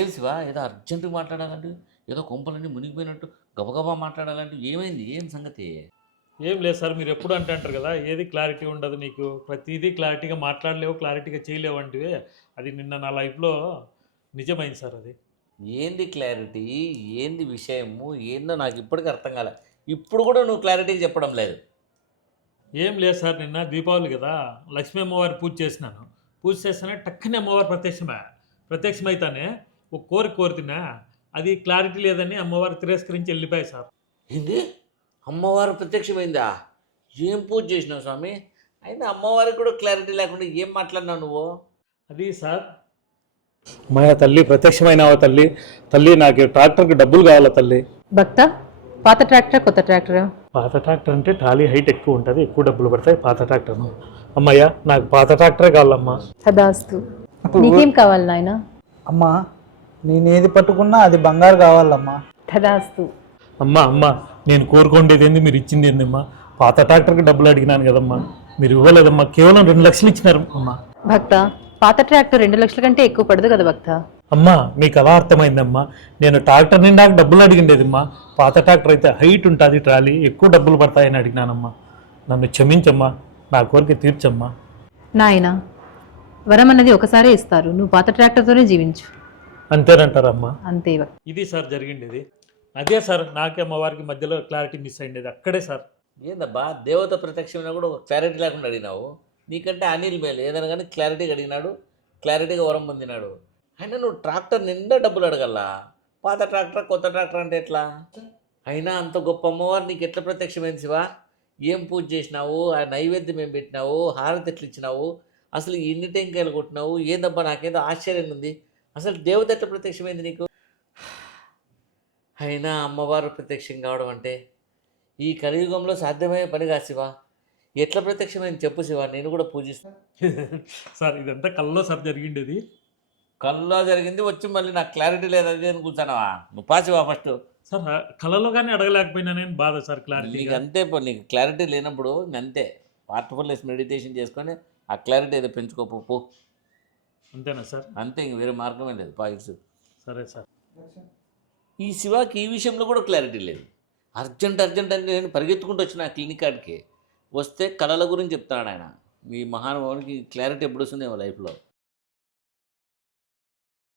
ఏం శివ ఏదో అర్జెంటుగా మాట్లాడాలంటే ఏదో కొంపలన్నీ మునిగిపోయినట్టు గబగబా మాట్లాడాలంటే ఏమైంది ఏం సంగతి? ఏం లేదు సార్, మీరు ఎప్పుడు అంటే అంటారు కదా, ఏది క్లారిటీ ఉండదు నీకు, ప్రతిదీ క్లారిటీగా మాట్లాడలేవు, క్లారిటీగా చేయలేవు అంటివి. అది నిన్న నా లైఫ్లో నిజమైంది సార్ అది. ఏంది క్లారిటీ? ఏంది విషయము? ఏందో నాకు ఇప్పటికి అర్థం కాలే. ఇప్పుడు కూడా నువ్వు క్లారిటీగా చెప్పడం లేదు. ఏం లేదు సార్, నిన్న దీపావళి కదా, లక్ష్మీ అమ్మవారి పూజ చేసినాను. పూజ చేస్తానే టక్కనే అమ్మవారు ప్రత్యక్షమైతానే ఒక కోరిక కోరుతున్నా, అది క్లారిటీ లేదని అమ్మవారు తిరస్కరించి వెళ్ళిపోయాయి సార్. ఏంది? అమ్మవారు ప్రత్యక్షమైందా? ఏం పూజ చేసినావు స్వామి? అయినా అమ్మవారికి కూడా క్లారిటీ లేకుండా ఏం మాట్లాడినావు నువ్వు? అది సార్, మాయా తల్లి ప్రత్యక్షమైనవా తల్లి, తల్లి నాకు ట్రాక్టర్కి డబ్బులు కావాలా తల్లి. భక్త, పాత ట్రాక్టర్ కొత్త ట్రాక్టర్? పాత ట్రాక్టర్ అంటే ట్రాలీ హైట్ ఎక్కువ ఉంటుంది, ఎక్కువ డబ్బులు పడతాయి పాత ట్రాక్టర్. అమ్మయ్య నాకు పాత ట్రాక్టరే కావాలమ్మా. తదాస్తు. నీకేం కావాలి నాయన? అమ్మా నేనేది పట్టుకున్నా అది బంగారు కావాలమ్మా. తదాస్తు. అమ్మ నేను కోరుకోండేది ఏంది, మీరు ఇచ్చింది ఏందమ్మా? పాత ట్రాక్టర్కి డబ్బులు అడిగినాను కదమ్మా, మీరు ఇవ్వలేదమ్మా, కేవలం 2 లక్షలు ఇచ్చినారు అమ్మా. భక్త, పాత ట్రాక్టర్ 2 లక్షల కంటే ఎక్కువ పడదు కదా భక్త. అమ్మా మీకు అలా అర్థమైందమ్మా, నేను ట్రాక్టర్ నిండా డబ్బులు అడిగిండేదమ్మా. పాత ట్రాక్టర్ అయితే హైట్ ఉంటుంది, ట్రాలీ ఎక్కువ డబ్బులు పడతాయని అడిగినానమ్మా. నన్ను క్షమించమ్మా, నా కోరిక తీర్చమ్మా. నాయన, వరం అన్నది ఒకసారే ఇస్తారు, నువ్వు పాత ట్రాక్టర్తోనే జీవించు. అంతేనంటారమ్మా? అంతే భక్త. ఇది సార్ జరిగిండేది. అదే సార్, నాకే అమ్మవారికి మధ్యలో క్లారిటీ మిస్ అయిండేది అక్కడే సార్. ఏందబ్బా దేవత ప్రత్యక్షమైనా కూడా ఒక క్లారిటీ లేకుండా అడిగినావు? నీకంటే అనిల్ మేలు ఏదైనా కానీ క్లారిటీగా అడిగినాడు, క్లారిటీగా వరం పొందినాడు. అయినా నువ్వు ట్రాక్టర్ నిండా డబ్బులు అడగల్లా? పాత ట్రాక్టర్ కొత్త ట్రాక్టర్ అంటే ఎట్లా? అయినా అంత గొప్ప అమ్మవారు నీకు ఎట్లా ప్రత్యక్షమైంది శివా? ఏం పూజ చేసినావు? ఆ నైవేద్యం ఏం పెట్టినావు? హారతి ఎట్లు ఇచ్చినావు? అసలు ఎన్ని టెంకాయలు కొట్టినావు? ఏందబ్బా నాకేదో ఆశ్చర్యంగా ఉంది. అసలు దేవత ఎట్లా ప్రత్యక్షమైంది నీకు? అయినా అమ్మవారు ప్రత్యక్షం కావడం అంటే ఈ కలియుగంలో సాధ్యమయ్యే పని కాదు శివ. ఎట్లా ప్రత్యక్షమైంది చెప్పు శివ, నేను కూడా పూజిస్తాను. సార్ ఇదంతా కల్లో సార్ జరిగిండేది. కల్లో జరిగింది వచ్చి మళ్ళీ నాకు క్లారిటీ లేదు అది అని కూర్చున్నావా? నువ్వు పాసివా ఫస్ట్. సార్ కళలో కానీ అడగలేకపోయినా నేను బాధ సార్ క్లారిటీ. నీకు అంతే నీకు క్లారిటీ లేనప్పుడు అంతే హార్ట్ఫుల్నెస్ మెడిటేషన్ చేసుకొని ఆ క్లారిటీ ఏదో పెంచుకోపో. అంతేనా సార్? అంతే, ఇంక వేరే మార్గమే లేదు పాయిట్స్. సరే సార్. ఈ శివాకి ఈ విషయంలో కూడా క్లారిటీ లేదు. అర్జెంట్ అంటే నేను పరిగెత్తుకుంటూ వచ్చిన ఆ క్లినిక్ కాడికి వస్తే కళల గురించి చెప్తాడు ఆయన. మీ మహానుభావునికి క్లారిటీ ఎప్పుడు వస్తుంది లైఫ్లో?